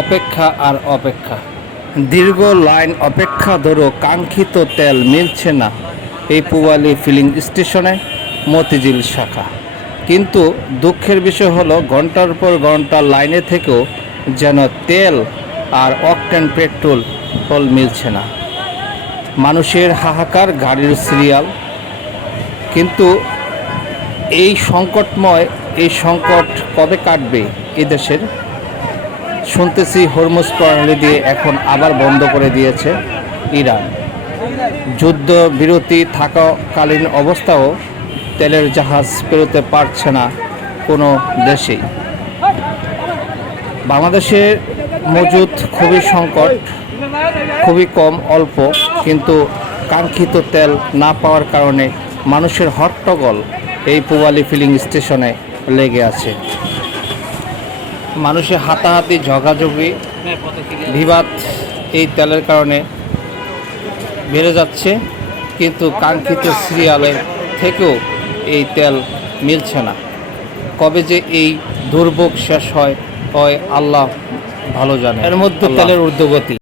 অপেক্ষা আর অপেক্ষা, দীর্ঘ লাইন অপেক্ষা ধরো কাঙ্ক্ষিত তেল মিলছে না এই পূবালী ফিলিং স্টেশনে মতিঝিল শাখা। কিন্তু দুঃখের বিষয় হলো ঘন্টার পর ঘন্টা লাইনে থেকেও যেন তেল আর অকটেন পেট্রোল মিলছে না। মানুষের হাহাকার, গাড়ির সিরিয়াল। কিন্তু এই সংকট কবে কাটবে এই দেশের? শুনতেছি হরমুজ প্রণালী দিয়ে এখন আবার বন্ধ করে দিয়েছে ইরান। যুদ্ধ বিরতি থাকাকালীন অবস্থাও তেলের জাহাজ পেরোতে পারছে না কোনো দেশেই। বাংলাদেশের মজুদ খুবই সংকট, খুবই কম, অল্প, কিন্তু কাঙ্ক্ষিত তেল না পাওয়ার কারণে মানুষের হট্টগোল এই পূবালী ফিলিং স্টেশনে লেগে আছে। মানুষের হাতাহাতি, ঝগাঝগি, বিবাদ এই তেলের কারণে বেড়ে যাচ্ছে, কিন্তু কাঙ্ক্ষিত সিরিয়ালে থেকেও এই তেল মিলছে না। কবে যে এই দুর্ভোগ শেষ হয় আল্লাহ ভালো জানে। এর মধ্যে তেলের ঊর্ধ্বগতি।